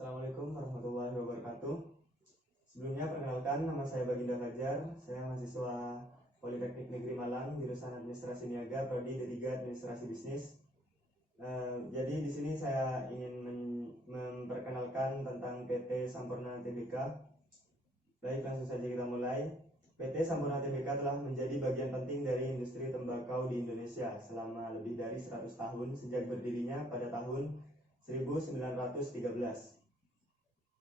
Assalamualaikum warahmatullahi wabarakatuh. Sebelumnya perkenalkan, nama saya Baginda Fajar. Saya mahasiswa Politeknik Negeri Malang, jurusan Administrasi Niaga, Prodi D3 Administrasi Bisnis. Jadi di sini saya ingin memperkenalkan tentang PT Sampurna Tbk. Baik, langsung saja kita mulai. PT Sampurna Tbk telah menjadi bagian penting dari industri tembakau di Indonesia selama lebih dari 100 tahun sejak berdirinya pada tahun 1913.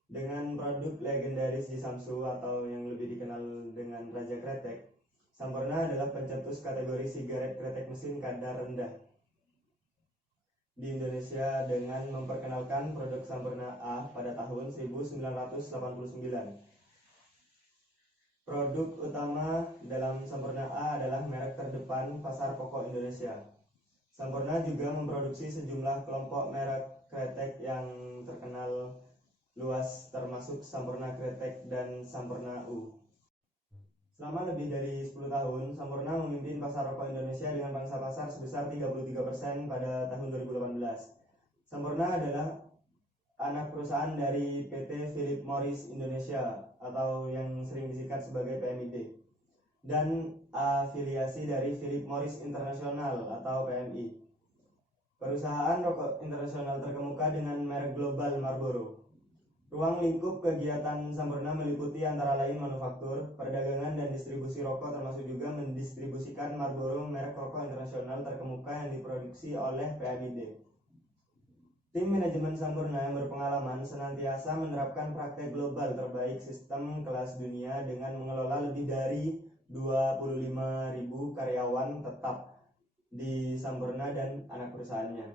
Dengan produk legendaris di Samsu atau yang lebih dikenal dengan Raja Kretek, Sampurna adalah pencetus kategori sigaret kretek mesin kadar rendah di Indonesia dengan memperkenalkan produk Sampurna A pada tahun 1989. Produk utama dalam Sampurna A adalah merek terdepan pasar pokok Indonesia. Sampurna juga memproduksi sejumlah kelompok merek kretek yang terkenal luas, termasuk Sampurna Kretek dan Sampurna U. Selama lebih dari 10 tahun, Sampurna memimpin pasar rokok Indonesia dengan pangsa pasar sebesar 33% pada tahun 2018. Sampurna adalah anak perusahaan dari PT Philip Morris Indonesia atau yang sering disingkat sebagai PMID dan afiliasi dari Philip Morris International atau PMI. Perusahaan rokok internasional terkemuka dengan merek global Marlboro. Ruang lingkup kegiatan Sampurna meliputi antara lain manufaktur, perdagangan, dan distribusi rokok, termasuk juga mendistribusikan Marlboro, merek rokok internasional terkemuka yang diproduksi oleh PMID. Tim manajemen Sampurna yang berpengalaman senantiasa menerapkan praktek global terbaik sistem kelas dunia dengan mengelola lebih dari 25.000 karyawan tetap di Sampurna dan anak perusahaannya.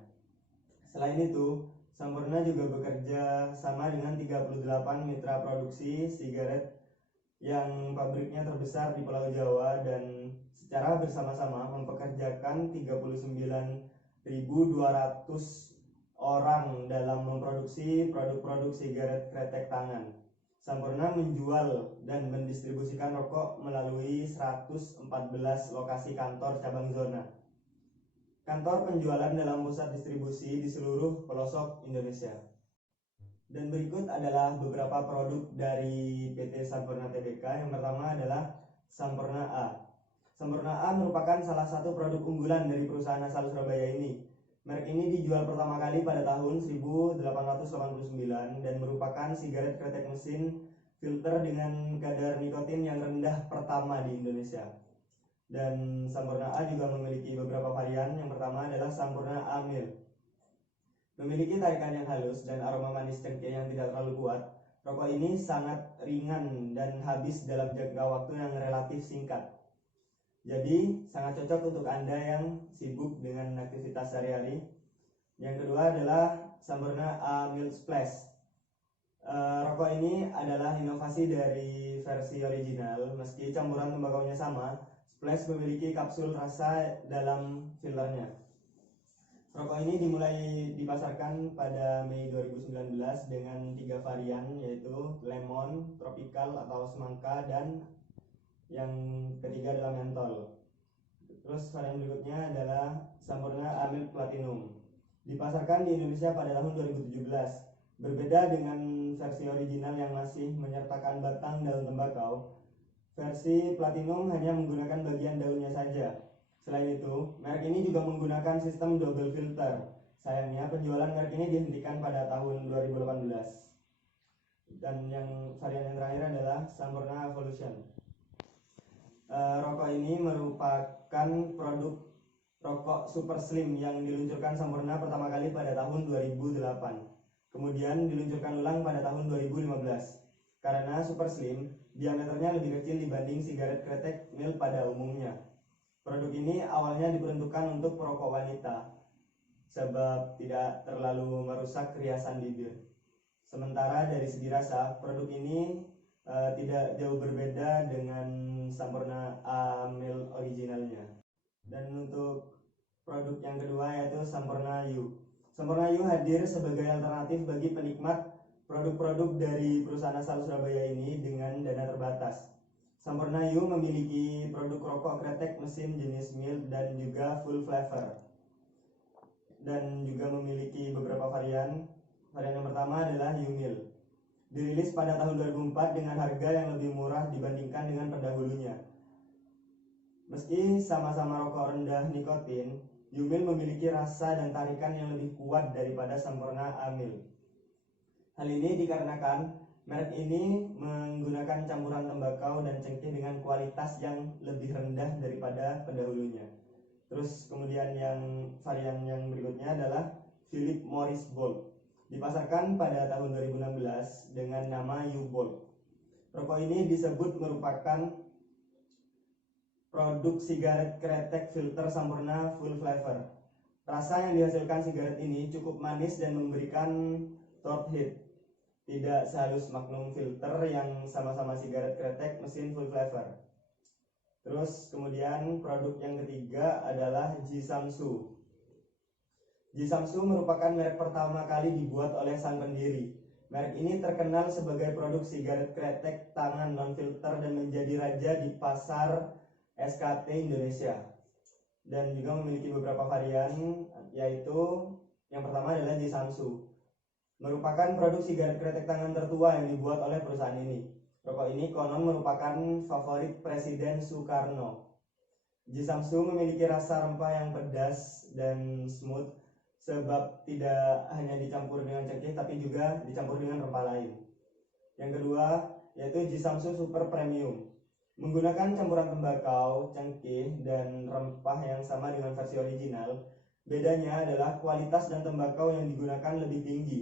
Selain itu, Sampurna juga bekerja sama dengan 38 mitra produksi sigaret yang pabriknya terbesar di Pulau Jawa dan secara bersama-sama mempekerjakan 39.200 orang dalam memproduksi produk-produk sigaret kretek tangan. Sampurna menjual dan mendistribusikan rokok melalui 114 lokasi kantor cabang zona. Kantor penjualan dalam pusat distribusi di seluruh pelosok Indonesia. Dan berikut adalah beberapa produk dari PT Sampurna Tbk. Yang pertama adalah Sampurna A. Sampurna A merupakan salah satu produk unggulan dari perusahaan asal Surabaya ini. Merek ini dijual pertama kali pada tahun 1889 dan merupakan sigaret kretek mesin filter dengan kadar nikotin yang rendah pertama di Indonesia. Dan Sampurna A juga memiliki beberapa varian. Yang pertama adalah Sampurna A Mild. Memiliki tarikan yang halus dan aroma manis cengkeh yang tidak terlalu kuat. Rokok ini sangat ringan dan habis dalam jangka waktu yang relatif singkat. Jadi sangat cocok untuk Anda yang sibuk dengan aktivitas sehari-hari. Yang kedua adalah Sampurna A Mild Splash. Rokok ini adalah inovasi dari versi original. Meski campuran tembakaunya sama, Splash memiliki kapsul rasa dalam filternya. Rokok ini dimulai dipasarkan pada Mei 2019 dengan 3 varian, yaitu lemon, tropical atau semangka, dan yang ketiga adalah mentol. Terus varian berikutnya adalah Sampurna Amil Platinum. Dipasarkan di Indonesia pada tahun 2017. Berbeda dengan versi original yang masih menyertakan batang daun tembakau, versi Platinum hanya menggunakan bagian daunnya saja. Selain itu, merek ini juga menggunakan sistem double filter. Sayangnya, penjualan merek ini dihentikan pada tahun 2018. Dan yang varian yang terakhir adalah Sampurna Evolution. Rokok ini merupakan produk rokok super slim yang diluncurkan Sampurna pertama kali pada tahun 2008. Kemudian diluncurkan ulang pada tahun 2015. Karena super slim, diameternya lebih kecil dibanding sigaret kretek mild pada umumnya. Produk ini awalnya diperuntukkan untuk perokok wanita, sebab tidak terlalu merusak riasan bibir. Sementara dari segi rasa, produk ini tidak jauh berbeda dengan Sampurna A Mild originalnya. Dan untuk produk yang kedua yaitu Sampurna U. Sampurna U hadir sebagai alternatif bagi penikmat produk-produk dari perusahaan asal Surabaya ini dengan dana terbatas. Sampurna U memiliki produk rokok kretek mesin jenis mild dan juga full flavor. Dan juga memiliki beberapa varian. Varian yang pertama adalah Yumil. Dirilis pada tahun 2004 dengan harga yang lebih murah dibandingkan dengan pendahulunya. Meski sama-sama rokok rendah nikotin, Yumil memiliki rasa dan tarikan yang lebih kuat daripada Sampurna Amil. Hal ini dikarenakan merek ini menggunakan campuran tembakau dan cengkeh dengan kualitas yang lebih rendah daripada pendahulunya. Terus kemudian varian yang berikutnya adalah Philip Morris Bold. Dipasarkan pada tahun 2016 dengan nama U-Bolt. Rokok ini disebut merupakan produk sigaret kretek filter Sampurna Full Flavor. Rasa yang dihasilkan sigaret ini cukup manis dan memberikan top hit. Tidak sehalus Magnum Filter yang sama-sama sigaret kretek mesin Full Flavor. Terus kemudian produk yang ketiga adalah Jisamsu. Jisamsu merupakan merek pertama kali dibuat oleh sang pendiri. Merek ini terkenal sebagai produk sigaret kretek tangan non-filter dan menjadi raja di pasar SKT Indonesia. Dan juga memiliki beberapa varian, yaitu yang pertama adalah Jisamsu. Merupakan produk sigaret kretek tangan tertua yang dibuat oleh perusahaan ini. Rokok ini konon merupakan favorit Presiden Soekarno. Jisamsu memiliki rasa rempah yang pedas dan smooth, sebab tidak hanya dicampur dengan cengkeh tapi juga dicampur dengan rempah lain. Yang kedua yaitu Jisamsu Super Premium. Menggunakan campuran tembakau, cengkeh, dan rempah yang sama dengan versi original. Bedanya adalah kualitas dan tembakau yang digunakan lebih tinggi.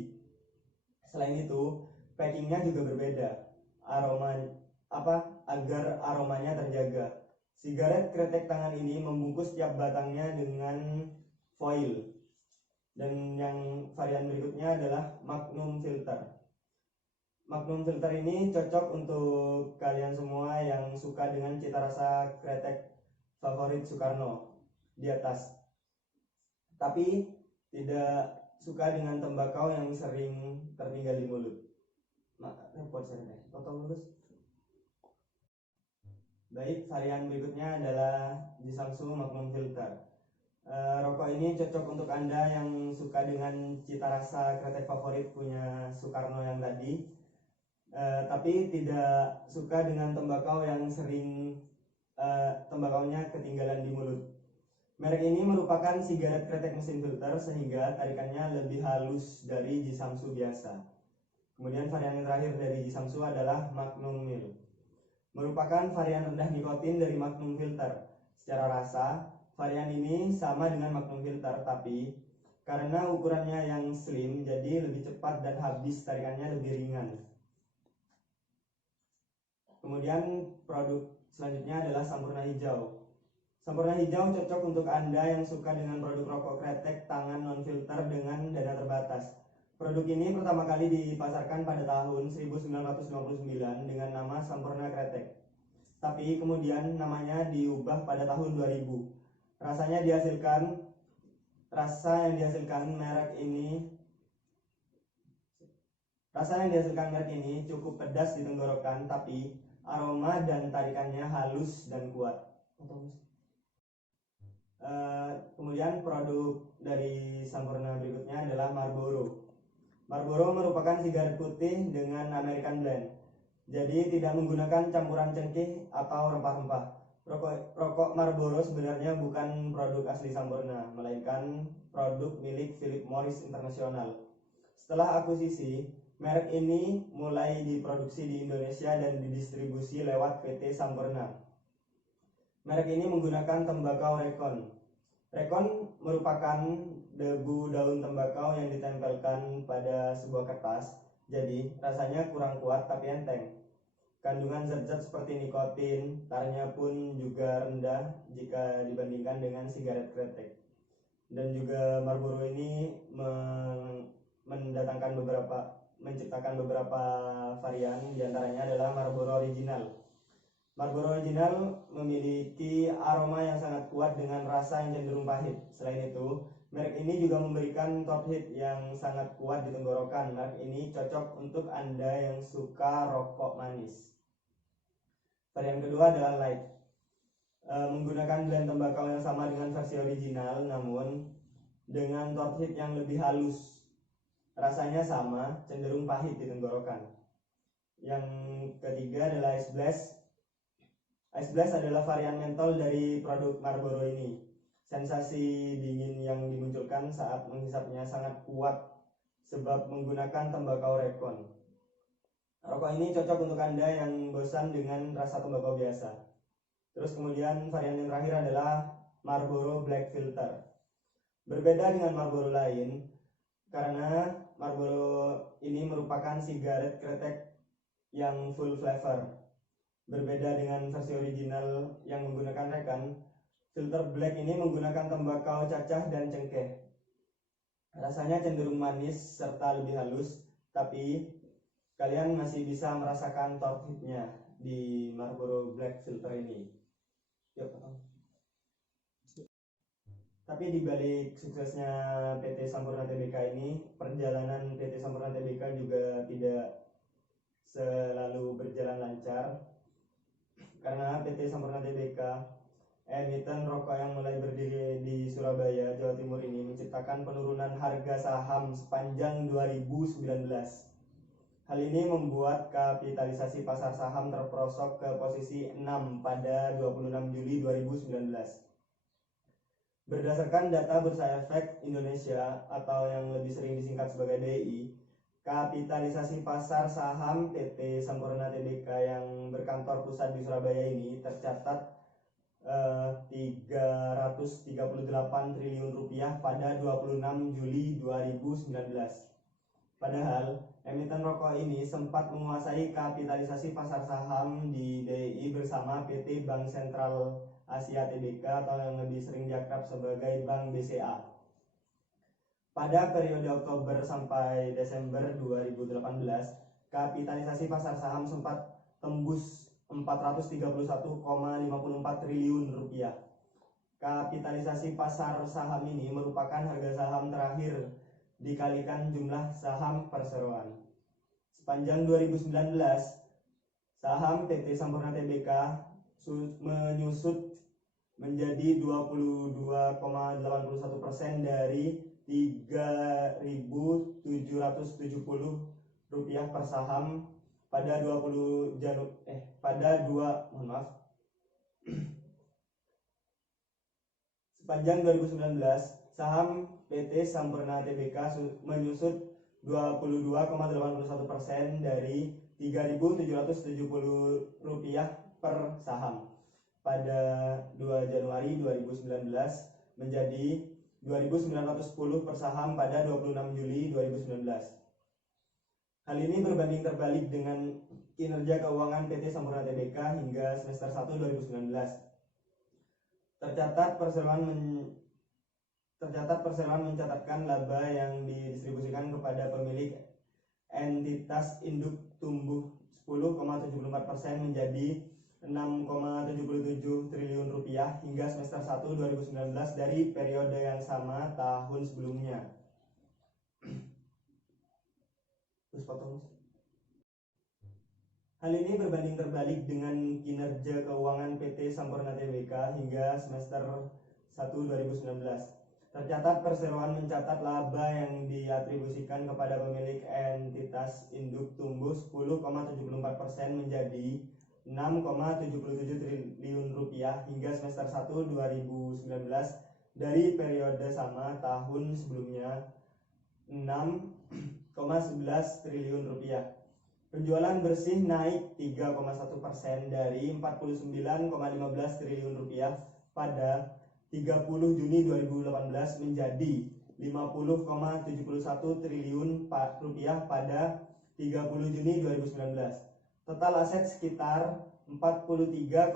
Selain itu, packingnya juga berbeda. Agar aromanya terjaga. Sigaret kretek tangan ini membungkus tiap batangnya dengan foil. Dan yang varian berikutnya adalah Magnum Filter. Magnum Filter ini cocok untuk kalian semua yang suka dengan cita rasa kretek favorit Soekarno di atas, tapi tidak suka dengan tembakau yang sering tertinggal di mulut. Repot saya potong lurus. Baik, varian berikutnya adalah Jisamsu Magnum Filter. Rokok ini cocok untuk Anda yang suka dengan cita rasa kretek favorit punya Soekarno yang tadi, tapi tidak suka dengan tembakau yang sering tembakaunya ketinggalan di mulut. Merek ini merupakan sigaret kretek mesin filter sehingga tarikannya lebih halus dari Jisamsu biasa. Kemudian varian yang terakhir dari Jisamsu adalah Magnum Mil. Merupakan varian rendah nikotin dari Magnum Filter. Secara rasa, varian ini sama dengan Magnum Filter, tapi karena ukurannya yang slim, jadi lebih cepat dan habis tarikannya lebih ringan. Kemudian produk selanjutnya adalah Sampurna Hijau. Sampurna Hijau cocok untuk Anda yang suka dengan produk rokok kretek tangan non-filter dengan dana terbatas. Produk ini pertama kali dipasarkan pada tahun 1959 dengan nama Sampurna Kretek. Tapi kemudian namanya diubah pada tahun 2000. Rasa yang dihasilkan merek ini cukup pedas di tenggorokan, tapi aroma dan tarikannya halus dan kuat. Kemudian produk dari Sampurna berikutnya adalah Marlboro. Marlboro merupakan sigaret putih dengan American Blend, jadi tidak menggunakan campuran cengkeh atau rempah-rempah. Rokok Marlboro sebenarnya bukan produk asli Sampurna, melainkan produk milik Philip Morris International. Setelah akuisisi, merek ini mulai diproduksi di Indonesia dan didistribusi lewat PT Sampurna. Merek ini menggunakan tembakau Recon. Recon merupakan debu daun tembakau yang ditempelkan pada sebuah kertas, jadi rasanya kurang kuat tapi enteng. Kandungan zat-zat seperti nikotin, tarnya pun juga rendah jika dibandingkan dengan sigaret kretek. Dan juga Marlboro ini menciptakan beberapa varian, diantaranya adalah Marlboro Original. Marlboro Original memiliki aroma yang sangat kuat dengan rasa yang cenderung pahit. Selain itu, merek ini juga memberikan top hit yang sangat kuat di tenggorokan. Merek ini cocok untuk Anda yang suka rokok manis. Varian kedua adalah Light. Menggunakan blend tembakau yang sama dengan versi original, namun dengan top hit yang lebih halus. rasanya sama, cenderung pahit di tenggorokan. Yang ketiga adalah Ice Blast. Ice Blast adalah varian mentol dari produk Marlboro ini. Sensasi dingin yang dimunculkan saat menghisapnya sangat kuat sebab menggunakan tembakau Recon. Rokok ini cocok untuk Anda yang bosan dengan rasa tembakau biasa. Terus kemudian varian yang terakhir adalah Marlboro Black Filter. Berbeda dengan Marlboro lain, karena Marlboro ini merupakan sigaret kretek yang full flavor. Berbeda dengan versi original yang menggunakan rekan, filter black ini menggunakan tembakau cacah dan cengkeh. Rasanya cenderung manis serta lebih halus, tapi kalian masih bisa merasakan tortnya di Marlboro Black Filter ini. Yuk, tapi di balik suksesnya PT Sampurna Tbk ini, perjalanan PT Sampurna Tbk juga tidak selalu berjalan lancar, karena PT Sampurna Tbk, emiten rokok yang mulai berdiri di Surabaya, Jawa Timur ini menciptakan penurunan harga saham sepanjang 2019. Hal ini membuat kapitalisasi pasar saham terperosok ke posisi 6 pada 26 Juli 2019. Berdasarkan data Bursa Efek Indonesia atau yang lebih sering disingkat sebagai BI, kapitalisasi pasar saham PT Sampurna Tbk yang berkantor pusat di Surabaya ini tercatat 338 triliun rupiah pada 26 Juli 2019. Padahal emiten rokok ini sempat menguasai kapitalisasi pasar saham di DI bersama PT Bank Sentral Asia Tbk atau yang lebih sering diakrab sebagai Bank BCA. Pada periode Oktober sampai Desember 2018, kapitalisasi pasar saham sempat tembus 431,54 triliun rupiah. Kapitalisasi pasar saham ini merupakan harga saham terakhir dikalikan jumlah saham perseroan. Sepanjang 2019, saham PT Sampurna Tbk menyusut menjadi 22,81% dari Rp3.770 per saham pada Sepanjang 2019, saham PT Sampurna Tbk menyusut 22,81% dari Rp3.770 per saham pada 2 Januari 2019 menjadi 2.910 per saham pada 26 Juli 2019. Hal ini berbanding terbalik dengan kinerja keuangan PT Sampurna Tbk hingga semester 1 2019. Tercatat perseroan mencatatkan laba yang didistribusikan kepada pemilik entitas induk tumbuh 10,74% menjadi 6,77 triliun rupiah hingga semester 1 2019 dari periode yang sama tahun sebelumnya. Hal ini berbanding terbalik dengan kinerja keuangan PT Sampurna Tbk hingga semester 1 2019. Tercatat perseroan mencatat laba yang diatribusikan kepada pemilik entitas induk tumbuh 10,74% menjadi 6,77 triliun rupiah hingga semester 1 2019 dari periode sama tahun sebelumnya 6,11 triliun rupiah. Penjualan bersih naik 3,1% dari 49,15 triliun rupiah pada 30 Juni 2018 menjadi 50,71 triliun rupiah pada 30 Juni 2019. Total aset sekitar 43,11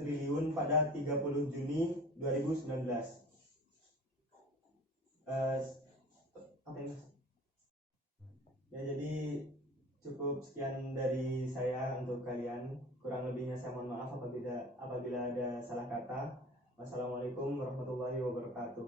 triliun pada 30 Juni 2019. Ya, jadi cukup sekian dari saya untuk kalian. Kurang lebihnya saya mohon maaf apabila ada salah kata. Wassalamualaikum warahmatullahi wabarakatuh.